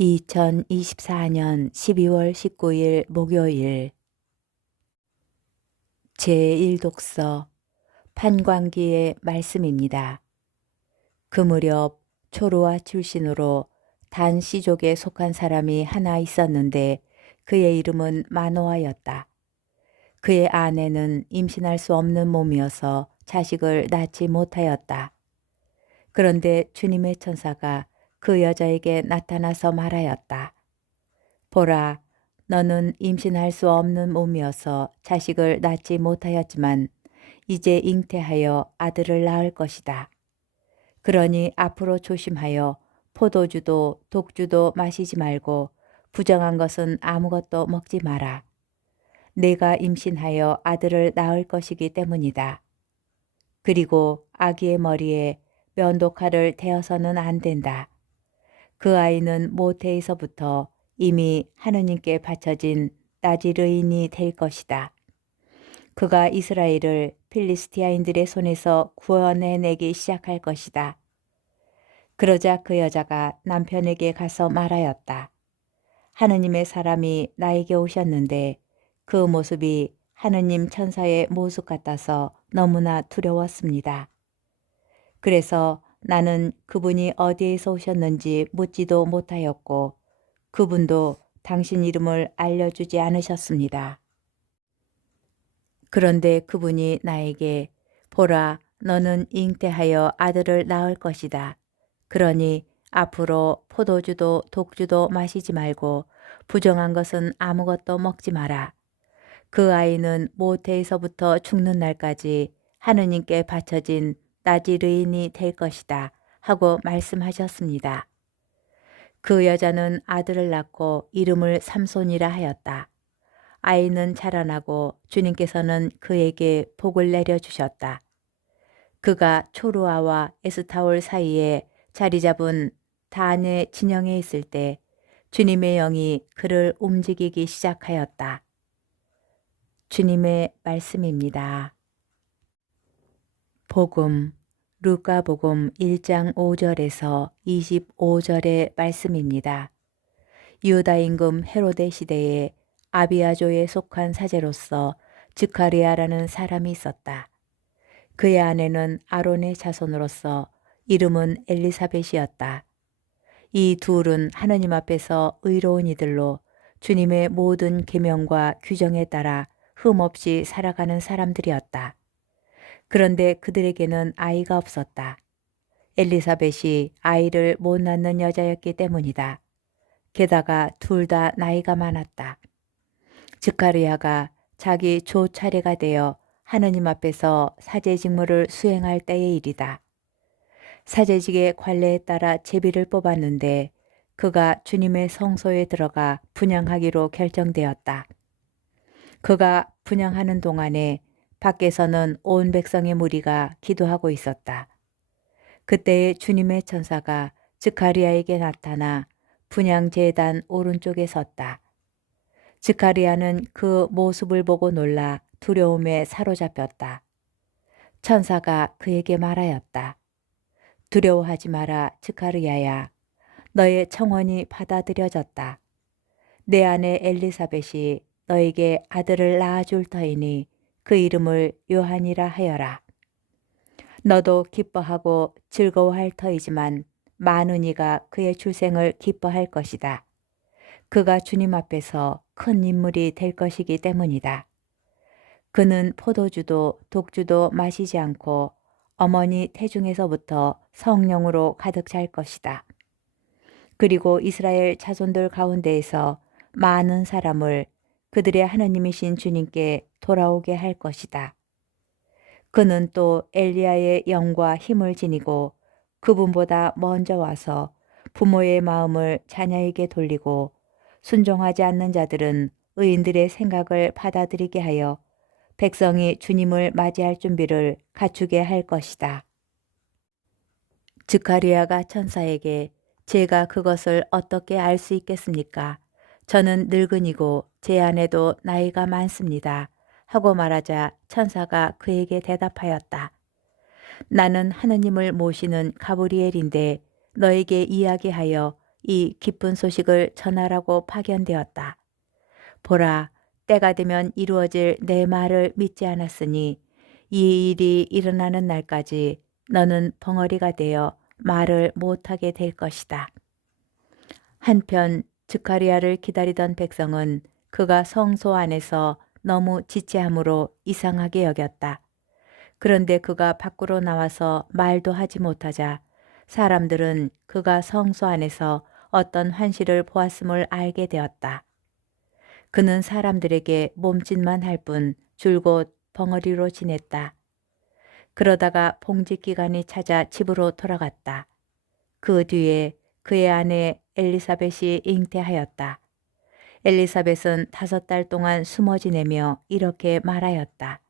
2024년 12월 19일 목요일 제1독서 판광기의 말씀입니다. 그 무렵 초로아 출신으로 단 씨족에 속한 사람이 하나 있었는데 그의 이름은 마노아였다. 그의 아내는 임신할 수 없는 몸이어서 자식을 낳지 못하였다. 그런데 주님의 천사가 그 여자에게 나타나서 말하였다. 보라, 너는 임신할 수 없는 몸이어서 자식을 낳지 못하였지만 이제 잉태하여 아들을 낳을 것이다. 그러니 앞으로 조심하여 포도주도 독주도 마시지 말고 부정한 것은 아무것도 먹지 마라. 내가 임신하여 아들을 낳을 것이기 때문이다. 그리고 아기의 머리에 면도칼을 대어서는 안 된다. 그 아이는 모태에서부터 이미 하느님께 바쳐진 나지르인이 될 것이다. 그가 이스라엘을 필리스티아인들의 손에서 구원해내기 시작할 것이다. 그러자 그 여자가 남편에게 가서 말하였다. 하느님의 사람이 나에게 오셨는데 그 모습이 하느님 천사의 모습 같아서 너무나 두려웠습니다. 그래서 나는 그분이 어디에서 오셨는지 묻지도 못하였고 그분도 당신 이름을 알려주지 않으셨습니다. 그런데 그분이 나에게 보라, 너는 잉태하여 아들을 낳을 것이다. 그러니 앞으로 포도주도 독주도 마시지 말고 부정한 것은 아무것도 먹지 마라. 그 아이는 모태에서부터 죽는 날까지 하느님께 바쳐진 나지르인이 될 것이다 하고 말씀하셨습니다. 그 여자는 아들을 낳고 이름을 삼손이라 하였다. 아이는 자라나고 주님께서는 그에게 복을 내려주셨다. 그가 초루아와 에스타올 사이에 자리 잡은 단의 진영에 있을 때 주님의 영이 그를 움직이기 시작하였다. 주님의 말씀입니다. 복음 루카복음 1장 5절에서 25절의 말씀입니다. 유다 임금 헤로데 시대에 아비아조에 속한 사제로서 즈카리아라는 사람이 있었다. 그의 아내는 아론의 자손으로서 이름은 엘리사벳이었다. 이 둘은 하느님 앞에서 의로운 이들로 주님의 모든 계명과 규정에 따라 흠없이 살아가는 사람들이었다. 그런데 그들에게는 아이가 없었다. 엘리사벳이 아이를 못 낳는 여자였기 때문이다. 게다가 둘 다 나이가 많았다. 즈카리아가 자기 조 차례가 되어 하느님 앞에서 사제 직무를 수행할 때의 일이다. 사제직의 관례에 따라 제비를 뽑았는데 그가 주님의 성소에 들어가 분향하기로 결정되었다. 그가 분향하는 동안에 밖에서는 온 백성의 무리가 기도하고 있었다. 그때에 주님의 천사가 즈카리아에게 나타나 분향 제단 오른쪽에 섰다. 즈카리아는 그 모습을 보고 놀라 두려움에 사로잡혔다. 천사가 그에게 말하였다. 두려워하지 마라, 즈카리아야. 너의 청원이 받아들여졌다. 내 아내 엘리사벳이 너에게 아들을 낳아줄 터이니 그 이름을 요한이라 하여라. 너도 기뻐하고 즐거워할 터이지만 많은 이가 그의 출생을 기뻐할 것이다. 그가 주님 앞에서 큰 인물이 될 것이기 때문이다. 그는 포도주도 독주도 마시지 않고 어머니 태중에서부터 성령으로 가득 찰 것이다. 그리고 이스라엘 자손들 가운데에서 많은 사람을 그들의 하느님이신 주님께 돌아오게 할 것이다. 그는 또 엘리야의 영과 힘을 지니고 그분보다 먼저 와서 부모의 마음을 자녀에게 돌리고 순종하지 않는 자들은 의인들의 생각을 받아들이게 하여 백성이 주님을 맞이할 준비를 갖추게 할 것이다. 즈카리아가 천사에게 제가 그것을 어떻게 알 수 있겠습니까? 저는 늙은이고 제 아내도 나이가 많습니다. 하고 말하자 천사가 그에게 대답하였다. 나는 하느님을 모시는 가브리엘인데 너에게 이야기하여 이 기쁜 소식을 전하라고 파견되었다. 보라, 때가 되면 이루어질 내 말을 믿지 않았으니 이 일이 일어나는 날까지 너는 벙어리가 되어 말을 못하게 될 것이다. 한편 스가랴를 기다리던 백성은 그가 성소 안에서 너무 지체함으로 이상하게 여겼다. 그런데 그가 밖으로 나와서 말도 하지 못하자 사람들은 그가 성소 안에서 어떤 환시를 보았음을 알게 되었다. 그는 사람들에게 몸짓만 할 뿐 줄곧 벙어리로 지냈다. 그러다가 봉직 기간이 찾아 집으로 돌아갔다. 그 뒤에 그의 아내 엘리사벳이 잉태하였다. 엘리사벳은 5달 동안 숨어 지내며 이렇게 말하였다.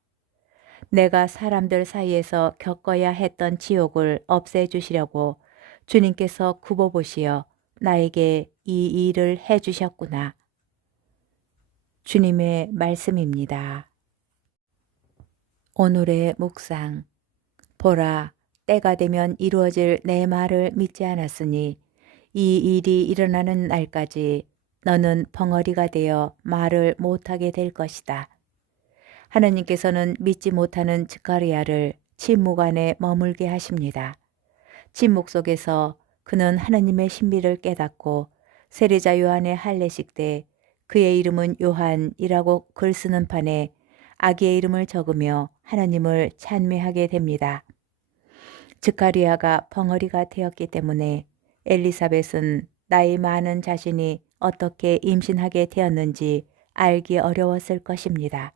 내가 사람들 사이에서 겪어야 했던 지옥을 없애주시려고 주님께서 굽어보시어 나에게 이 일을 해주셨구나. 주님의 말씀입니다. 오늘의 묵상. 보라, 때가 되면 이루어질 내 말을 믿지 않았으니 이 일이 일어나는 날까지 너는 벙어리가 되어 말을 못하게 될 것이다. 하나님께서는 믿지 못하는 스가랴를 침묵 안에 머물게 하십니다. 침묵 속에서 그는 하나님의 신비를 깨닫고 세례자 요한의 할례식 때 그의 이름은 요한이라고 글 쓰는 판에 아기의 이름을 적으며 하나님을 찬미하게 됩니다. 스가랴가 벙어리가 되었기 때문에 엘리사벳은 나이 많은 자신이 어떻게 임신하게 되었는지 알기 어려웠을 것입니다.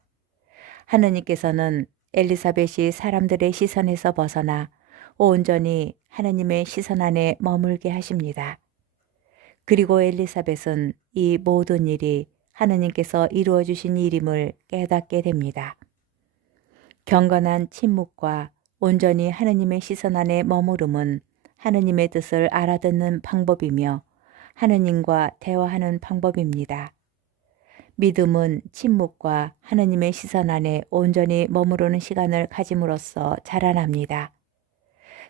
하느님께서는 엘리사벳이 사람들의 시선에서 벗어나 온전히 하나님의 시선 안에 머물게 하십니다. 그리고 엘리사벳은 이 모든 일이 하느님께서 이루어 주신 일임을 깨닫게 됩니다. 경건한 침묵과 온전히 하느님의 시선 안에 머무름은 하느님의 뜻을 알아듣는 방법이며 하느님과 대화하는 방법입니다. 믿음은 침묵과 하느님의 시선 안에 온전히 머무르는 시간을 가짐으로써 자라납니다.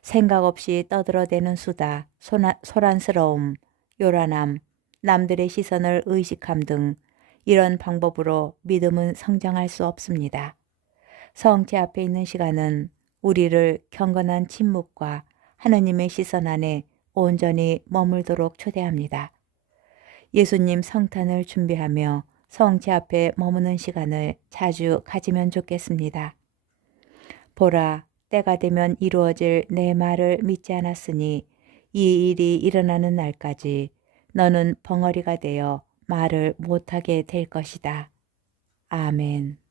생각 없이 떠들어대는 수다, 소란스러움, 요란함, 남들의 시선을 의식함 등 이런 방법으로 믿음은 성장할 수 없습니다. 성체 앞에 있는 시간은 우리를 경건한 침묵과 하느님의 시선 안에 온전히 머물도록 초대합니다. 예수님 성탄을 준비하며 성체 앞에 머무는 시간을 자주 가지면 좋겠습니다. 보라, 때가 되면 이루어질 내 말을 믿지 않았으니 이 일이 일어나는 날까지 너는 벙어리가 되어 말을 못하게 될 것이다. 아멘.